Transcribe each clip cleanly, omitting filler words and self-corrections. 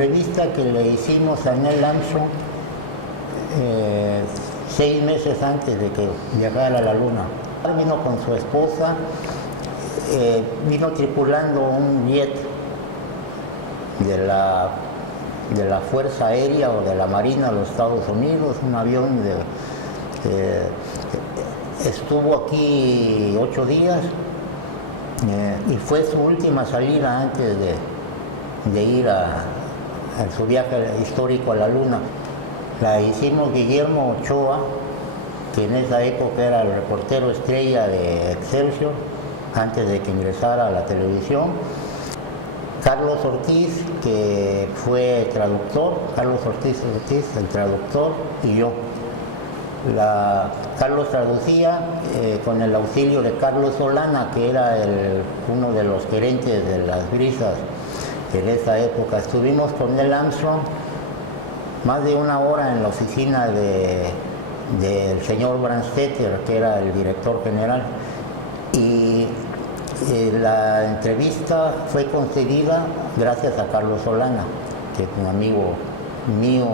entrevista que le hicimos a Neil Armstrong 6 meses antes de que llegara a la Luna. Vino con su esposa, vino tripulando un jet de la Fuerza Aérea o de la Marina de los Estados Unidos, un avión estuvo aquí 8 días y fue su última salida antes de ir a su viaje histórico a la Luna. La hicimos Guillermo Ochoa, que en esa época era el reportero estrella de Excelsior, antes de que ingresara a la televisión. Carlos Ortiz, que fue traductor, Carlos Ortiz, el traductor, y yo. Carlos traducía con el auxilio de Carlos Solana, que era uno de los gerentes de las brisas en esa época. Estuvimos con Neil Armstrong más de 1 hora en la oficina del señor Brandstetter, que era el director general, y la entrevista fue concedida gracias a Carlos Solana, que es un amigo mío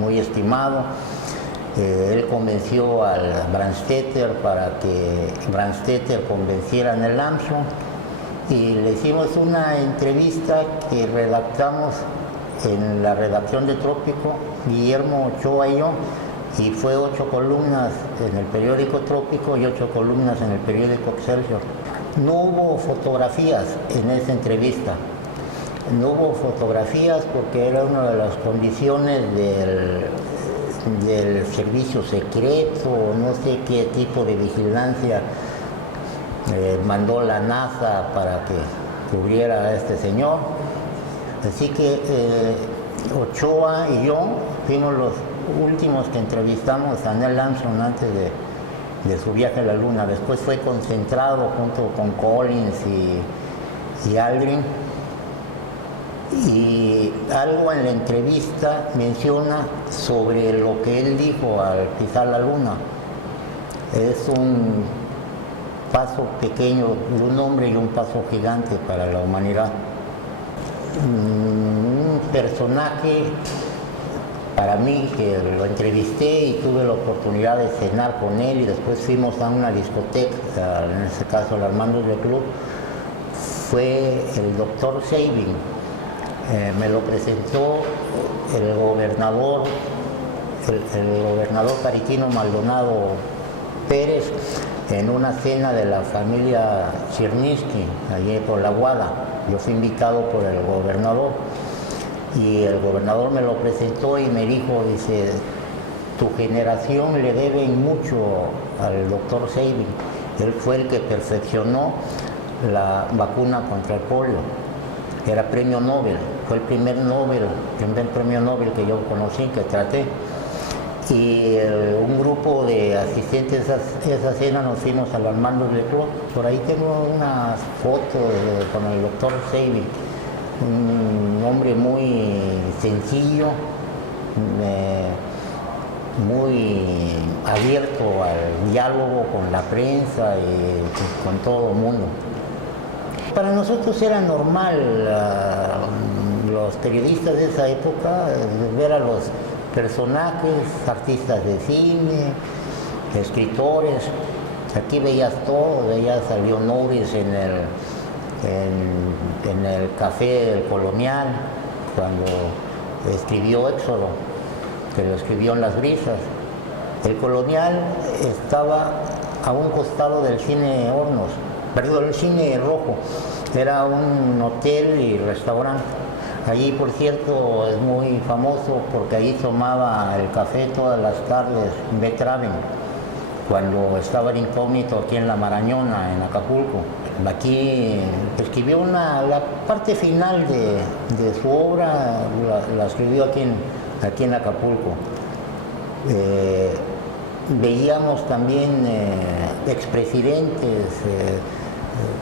muy estimado. Él convenció al Brandstetter para que Brandstetter convenciera a Neil Armstrong, y le hicimos una entrevista que redactamos en la redacción de Trópico, Guillermo Ochoa y yo, y fue 8 columnas en el periódico Trópico y 8 columnas en el periódico Excelsior. No hubo fotografías en esa entrevista, no hubo fotografías porque era una de las condiciones del servicio secreto, no sé qué tipo de vigilancia mandó la NASA para que cubriera a este señor. Así que Ochoa y yo fuimos los últimos que entrevistamos a Neil Armstrong antes de su viaje a la Luna. Después fue concentrado junto con Collins y Aldrin. Y algo en la entrevista menciona sobre lo que él dijo al pisar la Luna. Es un paso pequeño de un hombre y un paso gigante para la humanidad. Un personaje para mí, que lo entrevisté y tuve la oportunidad de cenar con él, y después fuimos a una discoteca, en este caso el Armando del Club, fue el doctor Sabin. Me lo presentó el gobernador Caritino Maldonado Pérez en una cena de la familia Chirninsky, allí por La Guada. Yo fui invitado por el gobernador, y el gobernador me lo presentó y me dijo, dice, tu generación le debe mucho al doctor Sabin. Él fue el que perfeccionó la vacuna contra el polio. Era premio Nobel, fue el primer premio Nobel que yo conocí, que traté. Y un grupo de asistentes a esa cena nos fuimos al Armando del Club. Por ahí tengo unas fotos con el doctor Sabin, un hombre muy sencillo, muy abierto al diálogo con la prensa y con todo el mundo. Para nosotros era normal, los periodistas de esa época, ver a los personajes, artistas de cine, escritores. Aquí veías todo, veías a León Norris en el café del Colonial, cuando escribió Éxodo, que lo escribió en Las Brisas. El Colonial estaba a un costado del cine Hornos, perdón, el cine Rojo. Era un hotel y restaurante. Allí, por cierto, es muy famoso porque allí tomaba el café todas las tardes Betraven, cuando estaba el incógnito aquí en La Marañona, en Acapulco. Aquí escribió la parte final de su obra, la escribió aquí en Acapulco. Veíamos también expresidentes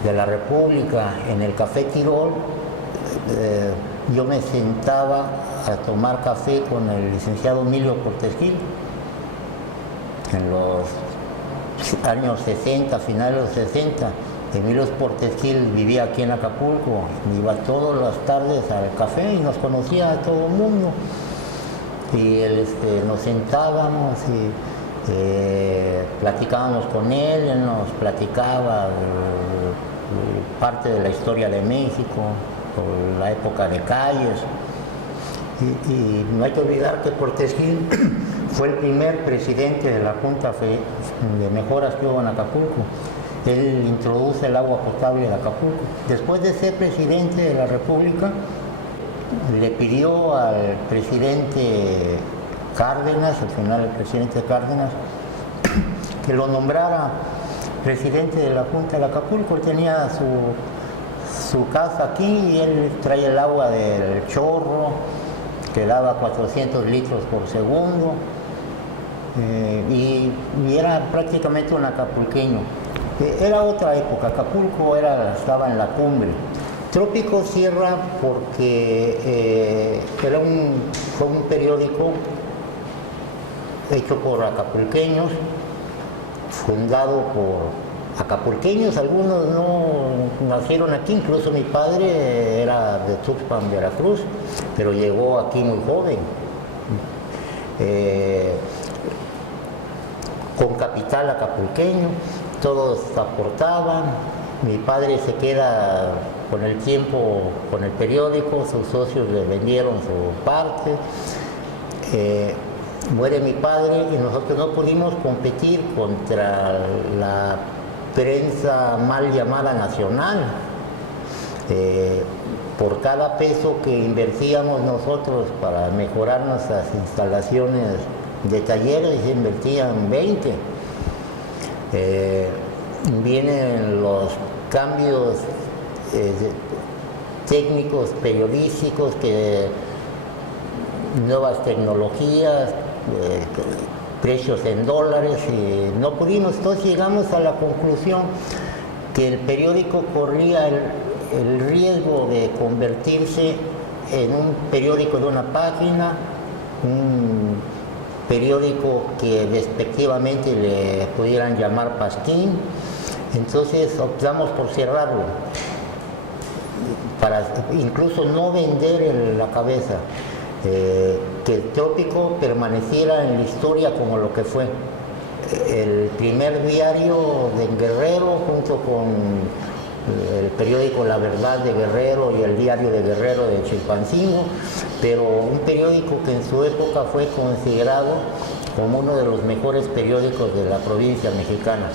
de la República en el Café Tirol. Yo me sentaba a tomar café con el licenciado Emilio Cortés Gil en los años 60, finales de los 60. Emilio Portes Gil vivía aquí en Acapulco, iba todas las tardes al café y nos conocía a todo el mundo. Y nos sentábamos y platicábamos con él, él nos platicaba parte de la historia de México, por la época de Calles. Y no hay que olvidar que Portes Gil fue el primer presidente de la Junta de Mejoras que hubo en Acapulco. Él introduce el agua potable en Acapulco. Después de ser presidente de la República, le pidió al presidente Cárdenas, al final el presidente Cárdenas, que lo nombrara presidente de la Junta de Acapulco. Él tenía su casa aquí y él traía el agua del chorro, que daba 400 litros por segundo, y era prácticamente un acapulqueño. Era otra época, Acapulco estaba en la cumbre. Trópico cierra porque fue un periódico hecho por acapulqueños, fundado por acapulqueños, algunos no nacieron aquí, incluso mi padre era de Tuxpan, Veracruz, pero llegó aquí muy joven, con capital acapulqueño, todos aportaban, mi padre se queda con el tiempo con el periódico, sus socios le vendieron su parte, muere mi padre y nosotros no pudimos competir contra la prensa mal llamada nacional. Por cada peso que invertíamos nosotros para mejorar nuestras instalaciones de talleres, invertían 20. Vienen los cambios técnicos, periodísticos, nuevas tecnologías, precios en dólares, y no pudimos. Entonces llegamos a la conclusión que el periódico corría el riesgo de convertirse en un periódico de una página, un periódico que despectivamente le pudieran llamar pasquín. Entonces optamos por cerrarlo, para incluso no vender la cabeza, que el Trópico permaneciera en la historia como lo que fue el primer diario de Guerrero, junto con el periódico La Verdad de Guerrero y el diario de Guerrero de Chilpancingo, pero un periódico que en su época fue considerado como uno de los mejores periódicos de la provincia mexicana.